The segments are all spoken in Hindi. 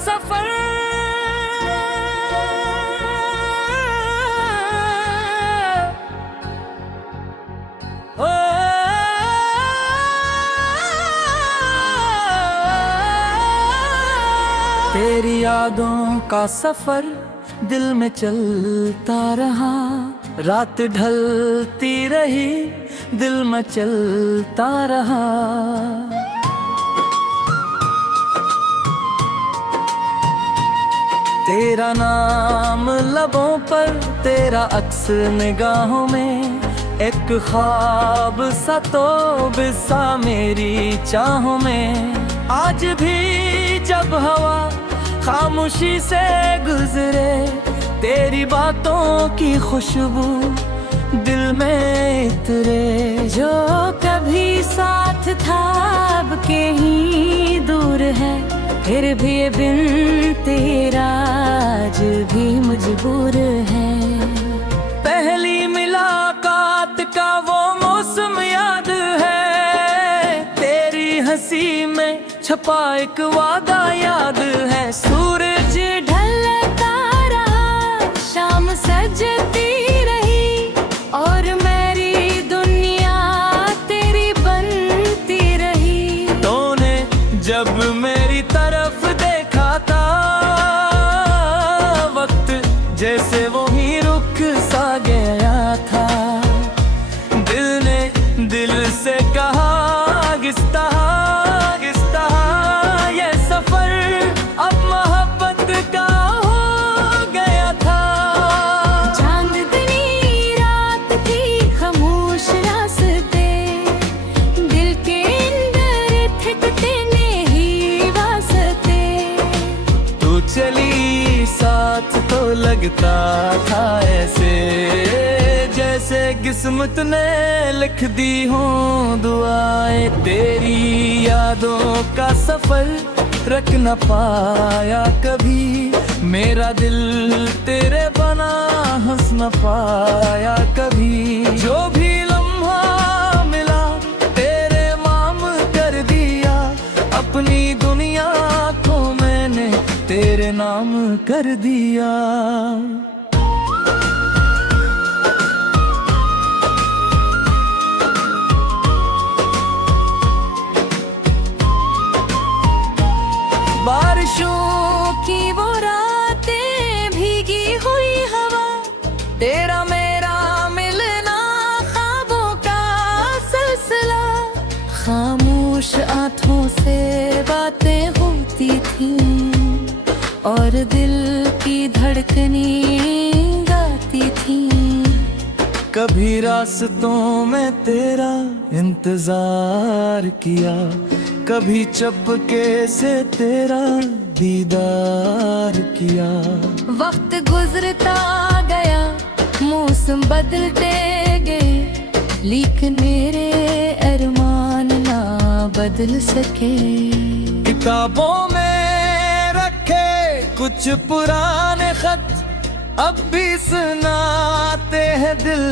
सफर। ओ तेरी यादों का सफर दिल में चलता रहा, रात ढलती रही दिल में चलता रहा। तेरा नाम लबों पर, तेरा अक्स निगाहों में, एक ख्वाब सा तो बिसा मेरी चाहों में। आज भी जब हवा खामोशी से गुजरे, तेरी बातों की खुशबू दिल में इतरे। जो कभी साथ था अब के ही दूर है, फिर भी ये बिन तेरा आज भी मजबूर है। पहली मुलाकात का वो मौसम याद है, तेरी हंसी में छपा एक वादा याद है। सूरज ढलता रहा, शाम सजती रही, और मेरी दुनिया तेरी बनती रही। तूने जब मेरी तरफ देखा था, वक्त जैसे वो ही रुक सा गया था। दिल ने दिल से कहा आहिस्ता आहिस्ता, ये सफर अब मोहब्बत का हो गया था। चांदनी रात थी, खामोश रास्ते, दिल के अंदर थिकते नहीं वास्ते। तू चली साथ तो लगता था ऐसे, जैसे किस्मत ने लिख दी हो दुआएं। तेरी यादों का सफर रख न पाया कभी, मेरा दिल तेरे बना हंस न पाया कभी। जो भी लम्हा मिला तेरे माम कर दिया, अपनी दुनिया को मैंने तेरे नाम कर दिया। बारिशों की वो रातें, भीगी हुई हवा, तेरा मेरा मिलना, ख्वाबों का सिलसिला। खामोश आंखों से बातें होती थीं, और दिल की धड़कनें गाती थीं। कभी रास्तों में तेरा इंतजार किया, कभी चपके से तेरा दीदार किया। वक्त गुजरता गया, मौसम बदलते गए, लेकिन मेरे अरमान ना बदल सके। किताबों में रखे कुछ पुराने खत, अब भी सुनाते हैं दिल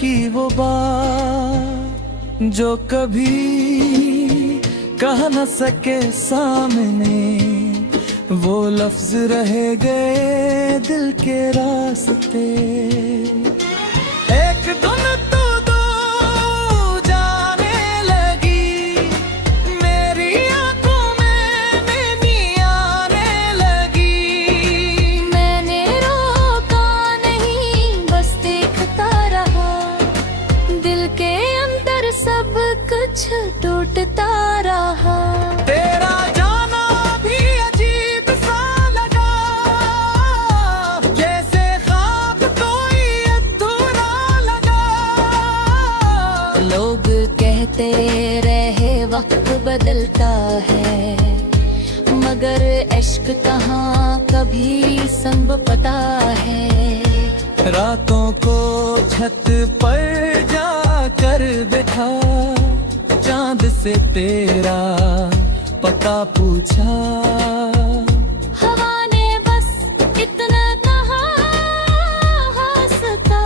की वो बात, जो कभी कह न सके सामने। वो लफ्ज रह गए दिल के रास्ते। एक दिन तो दो जाने लगी, मेरी आंखों में नैनी आने लगी। मैंने रोका नहीं, बस देखता रहा, दिल के अंदर सब कुछ टूटता रहा। तेरा जाना भी अजीब सा लगा, जैसे ख्वाब कोई अधूरा लगा। लोग कहते रहे वक्त बदलता है, मगर इश्क कहाँ कभी संग पता है। रातों को छत पर जाकर बैठा, चांद से तेरा पता पूछा। हवा ने बस इतना कहा, हंसता,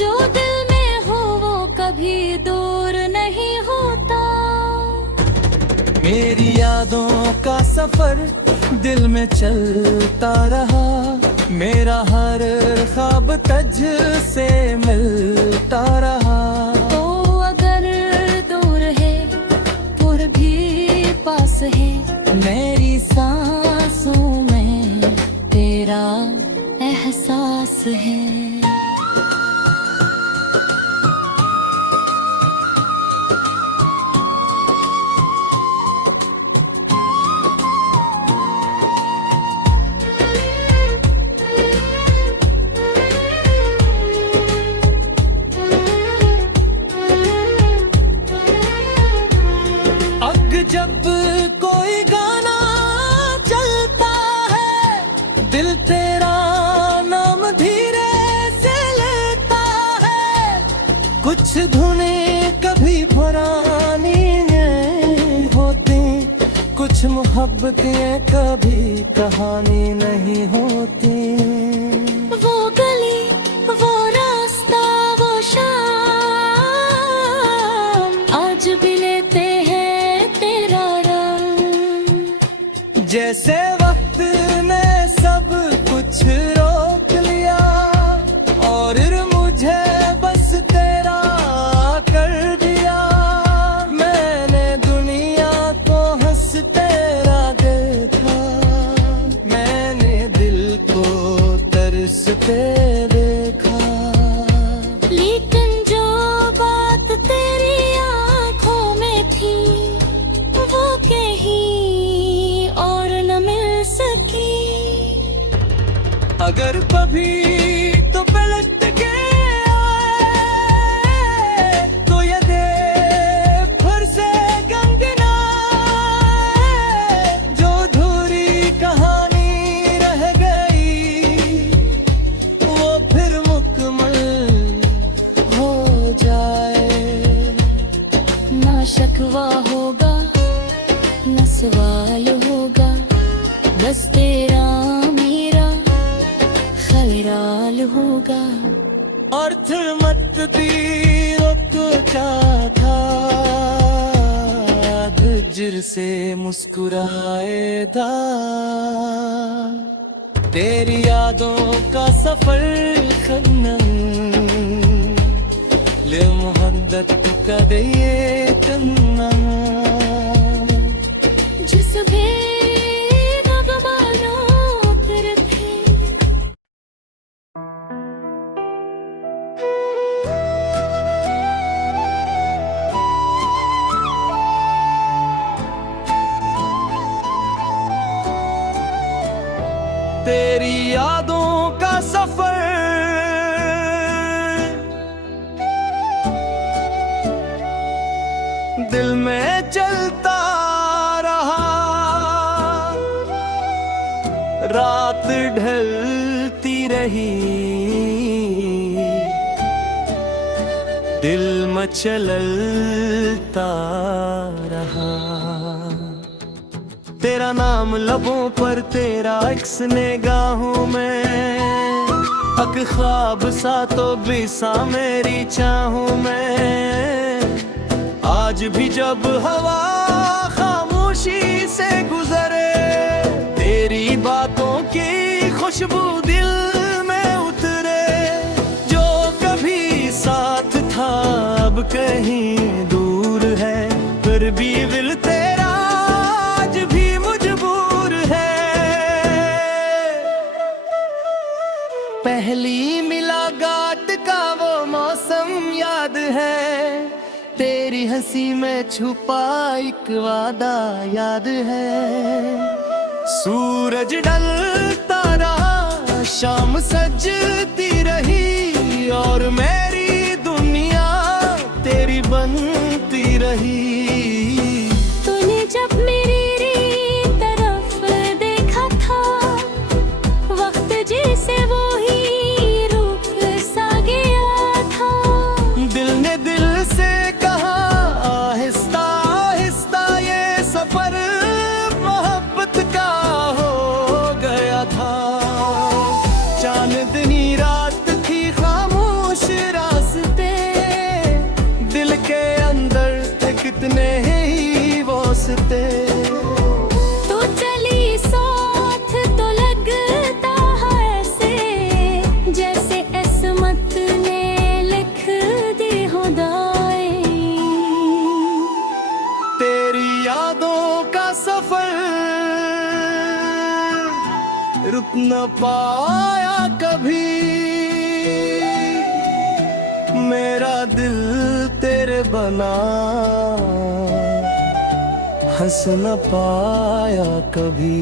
जो दिल में हो वो कभी दूर नहीं होता। मेरी यादों का सफर दिल में चलता रहा, मेरा हर ख्वाब तुझ से मिलता रहा। तो अगर दूर है फिर भी पास है, मेरी सांसों में तेरा एहसास है। जब कोई गाना चलता है, दिल तेरा नाम धीरे से लेता है। कुछ धुनें कभी पुरानी होती, कुछ मोहब्बतें कभी कहानी नहीं होती। वो गली, वो रास्ता, वो शाम आज भी लेते हैं जैसे वक्त ने सब कुछ रोक लिया और मुझे बस तेरा कर दिया। मैंने दुनिया को हंस तेरा देखा, मैंने दिल को तरसते देखा। लेकिन जो बात तेरी आंखों में थी वो कहीं और न मिल सकी। अगर कभी तो पलट के आए तो ये दे फिर से गंगना, जो अधूरी कहानी रह गई वो फिर मुकम्मल हो जाए। ना शकवा होगा न सवाल होगा, बस तेरा मेरा ख्याल होगा। अर्थ मत रुक था धज्जर से मुस्कुराए था। तेरी यादों का सफर खनन ले मोहब्बत का दे तन्ना। जिस बेनगमानो तेरे थे तेरी यादों का सफर दिल में चलता रहा, रात ढलती रही, दिल मचलता रहा। तेरा नाम लबों पर, तेरा अक्स निगाहों में, अक ख्वाब सा तो बिसा मेरी चाहों में। आज भी जब हवा खामोशी से गुजरे, तेरी बातों की खुशबू दिल में उतरे। जो कभी साथ था अब कहीं दूर है, फिर भी दिल तेरा आज भी मजबूर है। पहली मुलाकात का वो मौसम याद है, तेरी हंसी में छुपा एक वादा याद है। सूरज ढलता रहा, शाम सजती रही, और मेरी दुनिया तेरी बनती रही। तूने जब मेरी तरफ देखा था, वक्त जैसे वो ही रूप सा गया था। दिल ने दिल से कहा आहिस्ता आहिस्ता ये सफर मोहब्बत का हो गया था। चांदनी पाया कभी, मेरा दिल तेरे बना हंस न पाया कभी।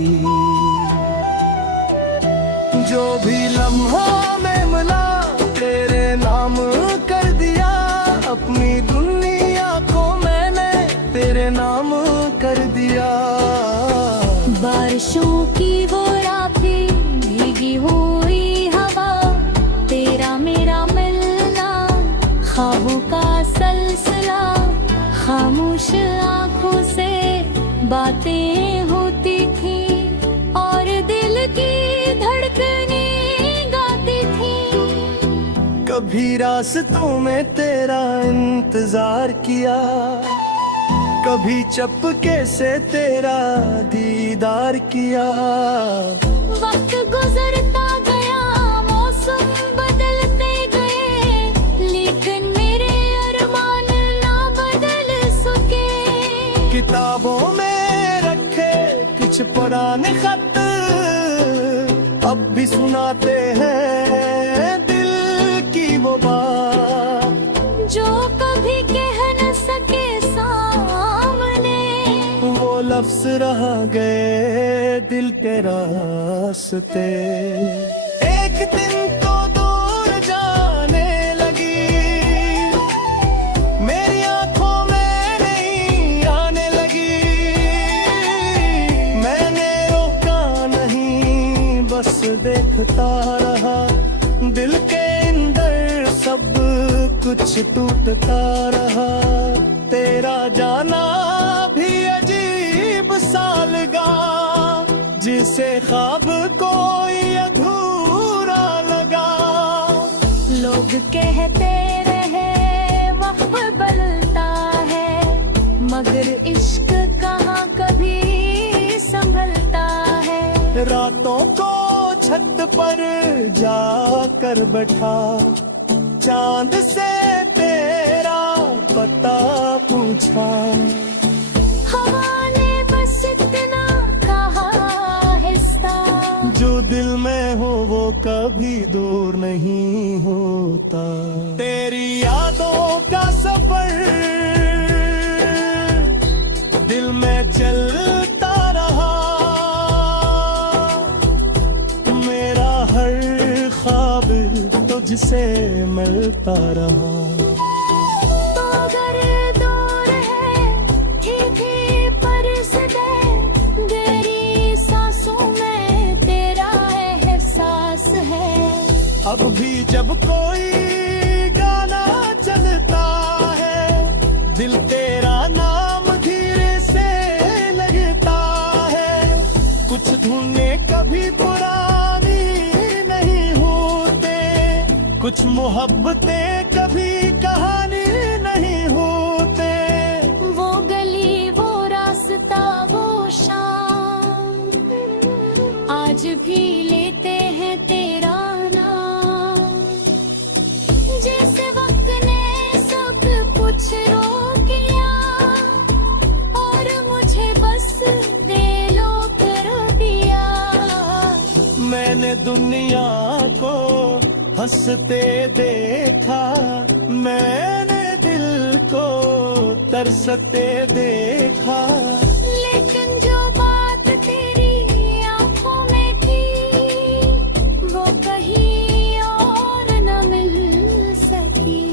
जो भी लम्हों में मिला तेरे नाम कर दिया, अपनी दुनिया को मैंने तेरे नाम कर दिया। बारिशों की वो रातें, भीगी हुई हवा, तेरा मेरा मिलना, ख्वाबों का सलसला, खामोश आंखों से बातें होती थी और दिल की धड़कनें गाती थी। कभी रास्तों में तेरा इंतजार किया, कभी चपके से तेरा दीदार किया। वक्त गुजरता गया, मौसम बदलते गए, लेकिन मेरे अरमान ना बदल सके। किताबों में रखे कुछ पुराने खत अब भी सुनाते हैं दिल की वो बात, जो कभी कह न सके सामने, वो लफ्ज रह गए दिल के रास्ते। एक दिन तो दूर जाने लगी, मेरी आंखों में नहीं आने लगी। मैंने रोका नहीं, बस देखता रहा, दिल के अंदर सब कुछ टूटता रहा। तेरा जाना भी अजीब सा लगा, जिसे ख्वाब कोई अधूरा लगा। लोग कहते रहे वक्त बदलता है, मगर इश्क कहाँ कभी संभलता है। रातों को छत पर जाकर बैठा, चांद से तेरा पता पूछा। हवा ने बस इतना कहा हिस्सा, जो दिल में हो वो कभी दूर नहीं होता। तेरी यादों का सफर दिल में चलता रहा, मेरा हर ख्वाब तुझसे मिलता रहा। तो अगर दूर है ठीक ही पर सदै, गहरी सांसों में तेरा एहसास है। अब भी जब कोई गाना चलता है, दिल तेरा नाम धीरे से लगता है। कुछ धुनें कभी पुरानी नहीं होते, कुछ मोहब्बतें कभी कहानी नहीं होते। वो गली, वो रास्ता, वो शाम, आज भी लेते हैं तेरा नाम। जैसे वक्त ने सब कुछ रोक लिया और मुझे बस दिलो कर दिया। मैंने दुनिया को हंसते देखा, मैंने दिल को तरसते देखा। लेकिन जो बात तेरी आंखों में थी, वो कहीं और न मिल सकी।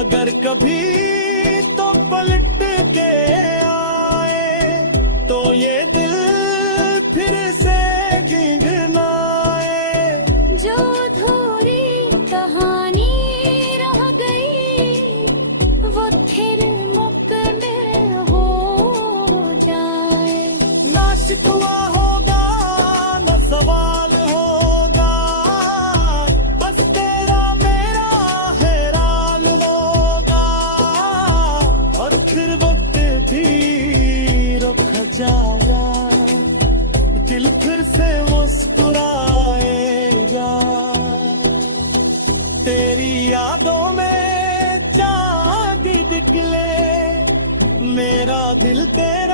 अगर कभी तो पलट के आए, तो ये दिल फिर से गिगनाए। जो अधूरी कहानी रह गई, वो फिर मुकम्मल हो जाए। ना शिकवा होगा ना सवाल होगा, बस तेरा मेरा हैरान होगा। और फिर वक्त भी रुक जाएगा, दिल फिर से मुस्कुराएगा। तेरी यादों में चांद निकले, मेरा दिल तेरे